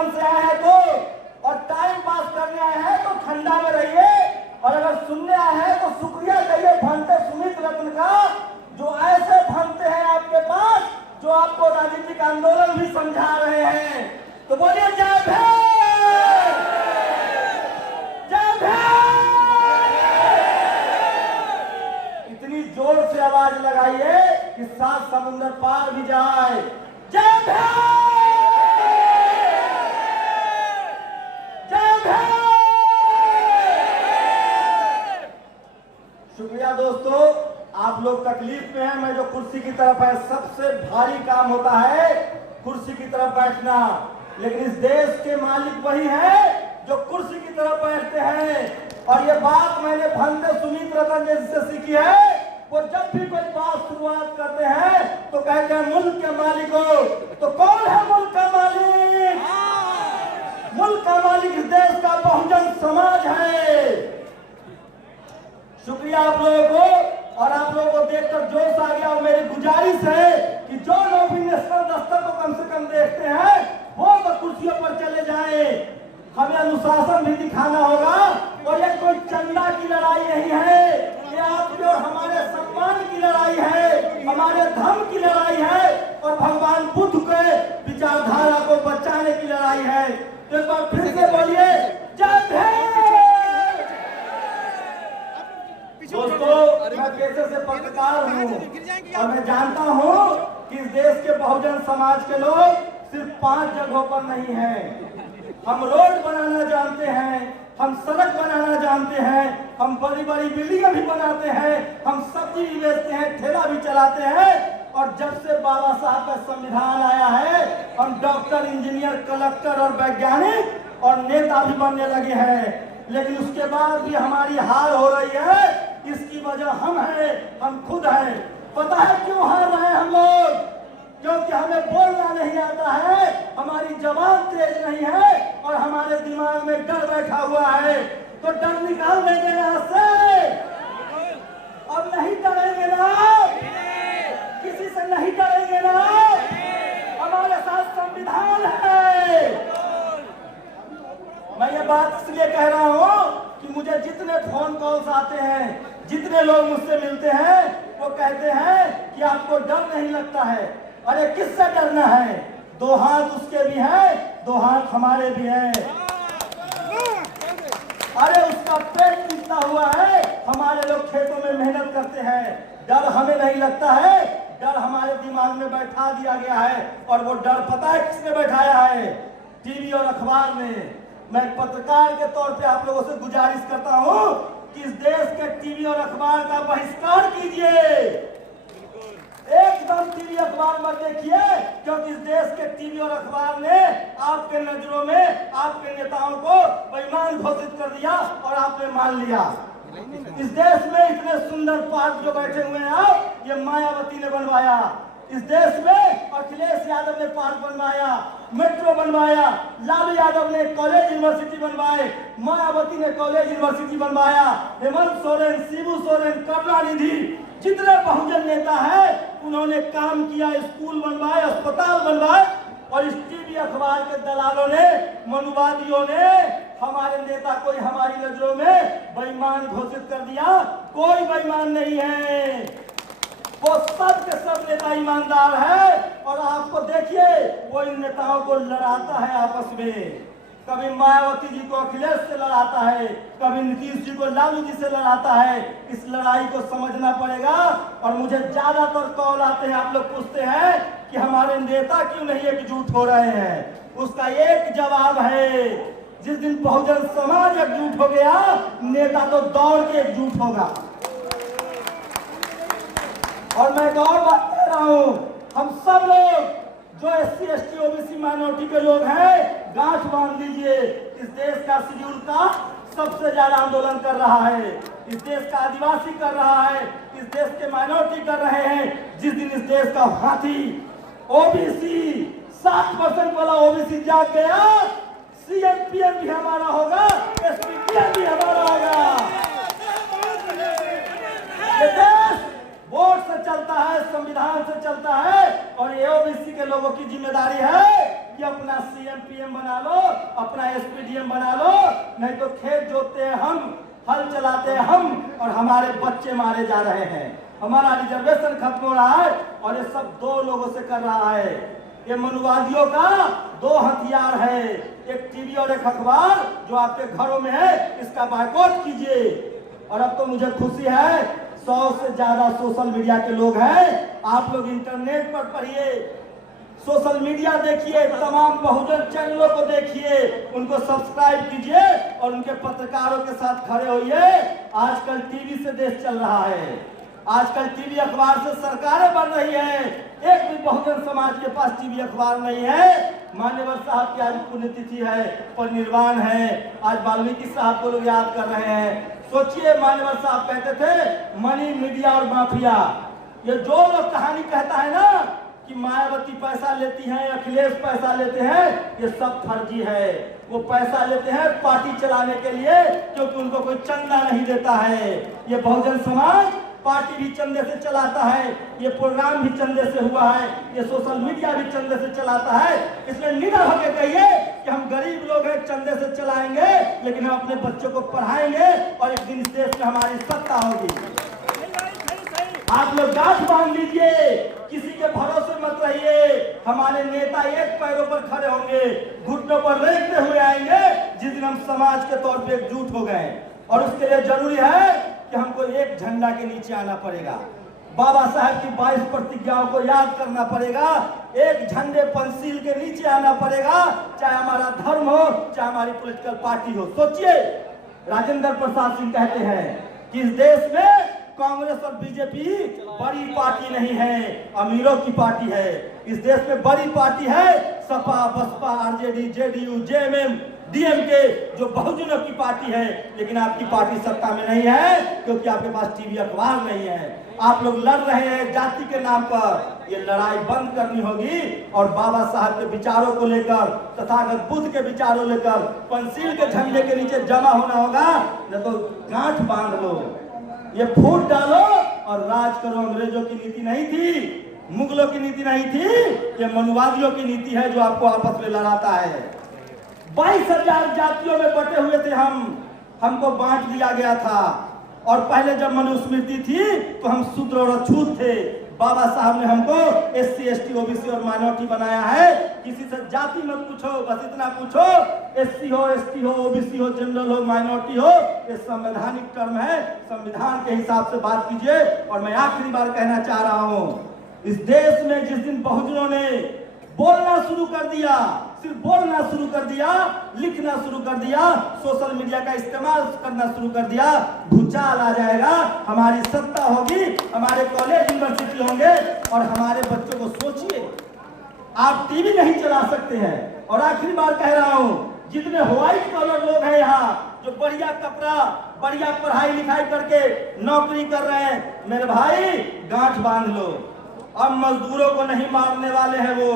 मन से आए हैं तो, और टाइम पास करने आए हैं तो ठंडा में रहिए, और अगर सुनने आए हैं तो शुक्रिया कहिए भंते सुमित रत्न का, जो ऐसे भंते हैं आपके पास जो आपको राजनीतिक आंदोलन भी समझा रहे हैं। तो बोलिए जय भीम, जय भीम। इतनी जोर से आवाज लगाइए कि 7 समुंदर पार भी जाए। जय भीम, जय भीम। शुक्रिया दोस्तों, आप लोग तकलीफ में हैं। मैं जो कुर्सी की तरफ है, सबसे भारी काम होता है कुर्सी की तरफ बैठना, लेकिन इस देश के मालिक वही है जो कुर्सी की तरफ बैठते हैं। और ये बात मैंने भंते सुमित रतन जी से सीखी है। वो जब भी कोई बात शुरुआत करते हैं तो कहते हैं मुल्क के मालिक हो। तो कौन है मुल्क का मालिक? मुल्क का मालिक इस देश का बहुजन समाज है। शुक्रिया आप लोगों को, और आप लोगों को देखकर जोश आ गया। और मेरी गुजारिश है कि जो लोग भी नेशनल दस्तक को कम से कम देखते हैं वो तो कुर्सियों पर चले जाएं। हमें अनुशासन भी दिखाना होगा, और ये कोई चंदा की लड़ाई नहीं है, ये आपके और हमारे सम्मान की लड़ाई है, हमारे धर्म की लड़ाई है, और भगवान बुद्ध के विचारधारा को बचाने की लड़ाई है। तो एक बार फिर से बोलिए जय भीम। दोस्तों, मैं पेशे से पत्रकार हूँ, और मैं जानता हूँ कि इस देश के बहुजन समाज के लोग सिर्फ 5 जगहों पर नहीं हैं। हम रोड बनाना जानते हैं, हम सड़क बनाना जानते हैं, हम बड़ी बड़ी बिल्डिंगें भी बनाते हैं, हम सब्जी भी बेचते हैं, ठेला भी चलाते हैं। और जब से बाबा साहब का संविधान आया है, हम डॉक्टर, इंजीनियर, कलेक्टर और वैज्ञानिक और नेता भी बनने लगे हैं। लेकिन उसके बाद भी हमारी हार हो रही है। इसकी वजह हम हैं, हम खुद हैं। पता है क्यों हार रहे हैं हम लोग? क्योंकि हमें बोलना नहीं आता है, हमारी जबान तेज नहीं है, और हमारे दिमाग में डर बैठा हुआ है। तो डर निकाल देंगे यहाँ से, अब नहीं डरेंगे ना, किसी से नहीं डरेंगे ना। हमारे साथ संविधान है। मैं ये बात इसलिए कह रहा हूँ कि मुझे जितने फोन कॉल्स आते हैं, जितने लोग मुझसे मिलते हैं, वो कहते हैं कि आपको डर नहीं लगता है। अरे किससे डरना है? 2 हाथ उसके भी हैं, 2 हाथ हमारे भी हैं। अरे उसका पेट पीता हुआ है, हमारे लोग खेतों में मेहनत करते हैं। डर हमें नहीं लगता है, डर हमारे दिमाग में बैठा दिया गया है। और वो डर पता है किसने बैठाया है? टीवी और अखबार ने। मैं पत्रकार के तौर पे आप लोगों से गुजारिश करता हूँ कि इस देश के टीवी और अखबार का बहिष्कार कीजिए। एकदम टीवी अखबार मत देखिए, क्योंकि इस देश के टीवी और अखबार ने आपके नजरों में आपके नेताओं को बेईमान घोषित कर दिया, और आपने मान लिया। इस देश में इतने सुंदर पार्क जो बैठे हुए हैं आप, ये मायावती ने बनवाया। इस देश में अखिलेश यादव ने पार्क बनवाया, मेट्रो बनवाया, लालू यादव ने कॉलेज यूनिवर्सिटी बनवाए, मायावती ने कॉलेज यूनिवर्सिटी बनवाया, हेमंत सोरेन, शिबू सोरेन, करुणानिधि, जितने बहुजन नेता हैं उन्होंने काम किया, स्कूल बनवाए, अस्पताल बनवाए। और इस टीवी अखबार के दलालों ने, मनुवादियों ने हमारे नेता को हमारी नजरों में बेईमान घोषित कर दिया। कोई बेईमान नहीं है, वो सब के सब नेता ईमानदार है। और आपको देखिए, वो इन नेताओं को लड़ाता है आपस में। कभी मायावती जी को अखिलेश से लड़ाता है, कभी नीतीश जी को लालू जी से लड़ाता है। इस लड़ाई को समझना पड़ेगा। और मुझे ज्यादातर कॉल आते हैं, आप लोग पूछते हैं कि हमारे नेता क्यों नहीं एकजुट हो रहे हैं। उसका एक जवाब है, जिस दिन बहुजन समाज एकजुट हो गया, नेता तो दौड़ के एकजुट होगा। और मैं एक और बात कह रहा हूं, हम सब लोग जो SC, ST, OBC माइनॉरिटी के लोग हैं, गांठ बांध लीजिए। इस देश का शेड्यूल का सबसे ज्यादा आंदोलन कर रहा है, इस देश का आदिवासी कर रहा है, इस देश के माइनॉरिटी कर रहे हैं। जिस दिन इस देश का हाथी OBC 7% वाला OBC जाग गया, CM-PM भी हमारा होगा, SPPM भी हमारा होगा। ये देश वोट से चलता है, संविधान से चलता है। और ये ओबीसी के लोगों की जिम्मेदारी है कि अपना सीएम पीएम बना लो, अपना एसपीडीएम बना लो, नहीं तो खेत जोतते हैं हम, हल चलाते हैं हम, और हमारे बच्चे मारे जा रहे हैं, हमारा रिजर्वेशन खत्म हो रहा है। और ये सब दो लोगों से कर रहा है। ये मनुवादियों का दो हथियार है, एक टीवी और एक अखबार जो आपके घरों में है, इसका बायकॉट कीजिए। और अब तो मुझे खुशी है, 100 से ज्यादा सोशल मीडिया के लोग हैं। आप लोग इंटरनेट पर पढ़िए, सोशल मीडिया देखिए, तमाम बहुजन चैनलों को देखिए, उनको सब्सक्राइब कीजिए और उनके पत्रकारों के साथ खड़े होइए। आजकल टीवी से देश चल रहा है, आजकल टीवी अखबार से सरकारें बन रही है। एक भी बहुजन समाज के पास टीवी अखबार नहीं है। मान्यवर साहब की आज पुण्यतिथि है, परिनिर्वाण है, आज वाल्मीकि साहब को लोग याद कर रहे हैं। सोचिए, मान्यवर साहब कहते थे मनी, मीडिया और माफिया। ये जो लोग कहानी कहता है ना कि मायावती पैसा लेती हैं, अखिलेश पैसा लेते हैं, ये सब फर्जी है। वो पैसा लेते हैं पार्टी चलाने के लिए, क्योंकि उनको कोई चंदा नहीं देता है। ये बहुजन समाज पार्टी भी चंदे से चलाता है, ये प्रोग्राम भी चंदे से हुआ है, ये सोशल मीडिया भी चंदे से चलाता है। इसलिए निडर होकर कहिए कि हम गरीब लोग हैं, चंदे से चलाएंगे, लेकिन हम अपने बच्चों को पढ़ाएंगे और एक दिन इस देश में हमारी सत्ता होगी। आप लोग गांठ बांध लीजिए, किसी के भरोसे मत रहिए। हमारे नेता एक पैरों पर खड़े होंगे, घुटनों पर रेंगते हुए आएंगे जिस दिन हम समाज के तौर पे एकजुट हो गए। और उसके लिए जरूरी है कि हमको एक झंडा के नीचे आना पड़ेगा, बाबा साहब की 22 प्रतिज्ञाओं को याद करना पड़ेगा, एक झंडे पंसील के नीचे आना पड़ेगा, चाहे हमारा धर्म हो, चाहे हमारी पॉलिटिकल पार्टी हो। सोचिए, राजेंद्र प्रसाद सिंह कहते हैं कि इस देश में कांग्रेस और बीजेपी बड़ी पार्टी नहीं है, अमीरों की पार्टी है। इस देश में बड़ी पार्टी है Sapa, Baspa, RJD, JDU, JMM, DMK, जो बहुजनों की पार्टी है। लेकिन आपकी पार्टी सत्ता में नहीं है, क्योंकि आपके पास टीवी अखबार नहीं है। आप लोग लड़ रहे हैं जाति के नाम पर। ये लड़ाई बंद करनी होगी और बाबा साहब के विचारों को लेकर, तथागत बुद्ध के विचारों लेकर पंसील के झंडे के नीचे जमा होना होगा। न तो गांठ बांध लो, ये फूट डालो और राज करो। अंग्रेजों की नीति नहीं थी, मुगलों की नीति नहीं थी, ये मनुवादियों की नीति है जो आपको आपस में लड़ाता है। 22,000 जातियों में बटे हुए थे हमको बांट दिया गया था। और पहले जब मनुस्मृति थी तो हम शूद्र और अछूत थे। बाबा साहब ने हमको SC, ST, OBC और माइनॉरिटी बनाया है। किसी से जाति मत पूछो, बस इतना पूछो, SC हो, ST हो, OBC हो, जनरल हो, माइनॉरिटी हो, ये संवैधानिक टर्म है। संविधान के हिसाब से बात कीजिए। और मैं आखिरी बार कहना चाह रहा हूँ, इस देश में जिस दिन बहुजनों ने बोलना शुरू कर दिया, सिर्फ बोलना शुरू कर दिया, लिखना शुरू कर दिया, सोशल मीडिया का इस्तेमाल करना शुरू कर दिया, भूचाल आ जाएगा। हमारी सत्ता होगी, हमारे कॉलेज यूनिवर्सिटी होंगे और हमारे बच्चों को सोचिए, आप टीवी नहीं चला सकते हैं। और आखिरी बार कह रहा हूँ, जितने व्हाइट कॉलर लोग हैं यहाँ, जो बढ़िया कपड़ा, बढ़िया पढ़ाई लिखाई करके नौकरी कर रहे हैं, मेरे भाई गांठ बांध लो। अब मजदूरों को नहीं मारने वाले हैं वो।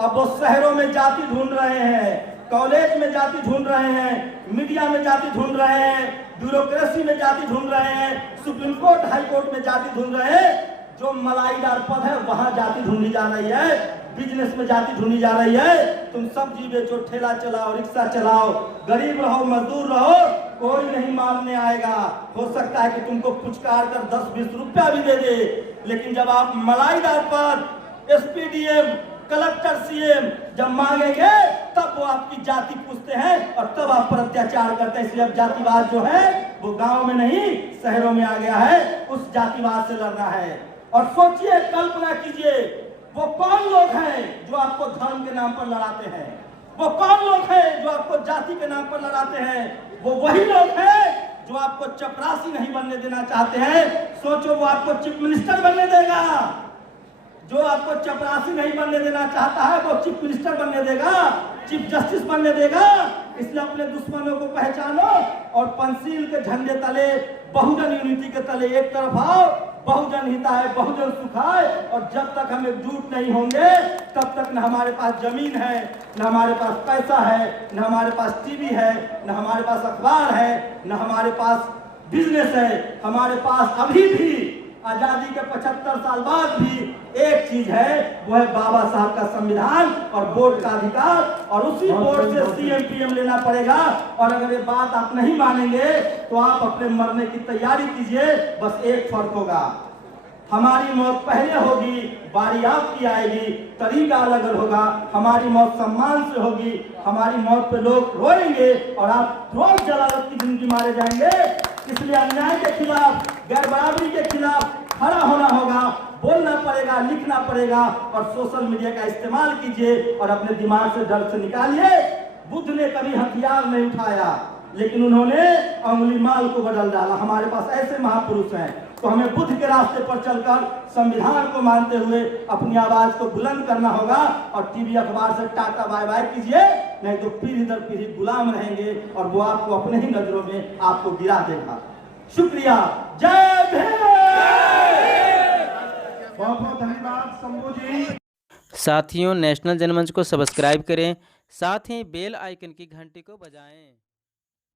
अब वो शहरों में जाति ढूंढ रहे हैं, कॉलेज में जाति ढूंढ रहे हैं, मीडिया में जाति ढूंढ रहे हैं, ब्यूरोक्रेसी में जाति ढूंढ रहे हैं, सुप्रीम कोर्ट, हाई कोर्ट में जाति ढूंढ रहे हैं। जो मलाईदार पद है वहां जाति ढूंढी जा रही है, बिजनेस में जाति ढूंढी जा रही है। तुम सब्जी बेचो, ठेला चलाओ, रिक्शा चलाओ, गरीब रहो, मजदूर रहो, कोई नहीं मारने आएगा। हो सकता है कि तुमको पुचकार कर 10-20 रुपया भी दे दे, लेकिन जब आप मलाईदार पद, SPDM, कलेक्टर, CM जब मांगेंगे तब वो आपकी जाति पूछते हैं और तब आप पर अत्याचार करते हैं। इसलिए अब जातिवाद जो है वो गांव में नहीं शहरों में आ गया है, उस जातिवाद से लड़ना है। और सोचिए, कल्पना कीजिए, वो कौन लोग हैं जो आपको धर्म के नाम पर लड़ाते हैं? वो कौन लोग हैं जो आपको जाति के नाम पर लड़ाते हैं? वो वही लोग हैं जो आपको चपरासी नहीं बनने देना चाहते हैं। सोचो, वो आपको चीफ मिनिस्टर बनने देगा? जो आपको चपरासी नहीं बनने देना चाहता है वो चीफ मिनिस्टर बनने देगा, चीफ जस्टिस बनने देगा। इसलिए अपने दुश्मनों को पहचानो और पंसील के झंडे तले, बहुजन यूनिटी के तले एक तरफ आओ। बहुजन हिताय, बहुजन सुखाय। और जब तक हम एकजुट नहीं होंगे तब तक न हमारे पास जमीन है, न हमारे पास पैसा है, न हमारे पास टीवी है, न हमारे पास अखबार है, न हमारे पास बिजनेस है। हमारे पास अभी भी आजादी के 75 साल बाद भी एक चीज है, वो है बाबा साहब का संविधान और वोट का अधिकार, और उसी वोट से सीएम पीएम लेना पड़ेगा। और अगर ये बात आप नहीं मानेंगे तो आप अपने मरने की तैयारी कीजिए। बस एक फर्क होगा, हमारी मौत पहले होगी, बारी आपकी आएगी, तरीका अलग होगा। हमारी मौत सम्मान से होगी, हमारी मौत पे लोग रोएंगे और आप रोज जलालत की जिंदगी मारे जाएंगे। इसलिए अन्याय के खिलाफ, गैर बराबरी के खिलाफ खड़ा होना होगा, बोलना पड़ेगा, लिखना पड़ेगा, और सोशल मीडिया का इस्तेमाल कीजिए और अपने दिमाग से डर से निकालिए। बुद्ध ने कभी हथियार नहीं उठाया, लेकिन उन्होंने अंगुली माल को बदल डाला। हमारे पास ऐसे महापुरुष हैं, तो हमें बुद्ध के रास्ते पर चलकर संविधान को मानते हुए अपनी आवाज को बुलंद करना होगा। और टीवी अखबार से टाटा बाय बाय कीजिए, नहीं तो पीढ़ी दर पीढ़ी गुलाम रहेंगे और वो आपको अपने ही नजरों में आपको गिरा देगा। शुक्रिया, जय भीम। बहुत बहुत धन्यवाद शंभू जी। साथियों, नेशनल जनमंच को सब्सक्राइब करें, साथ ही बेल आइकन की घंटी को बजाएं।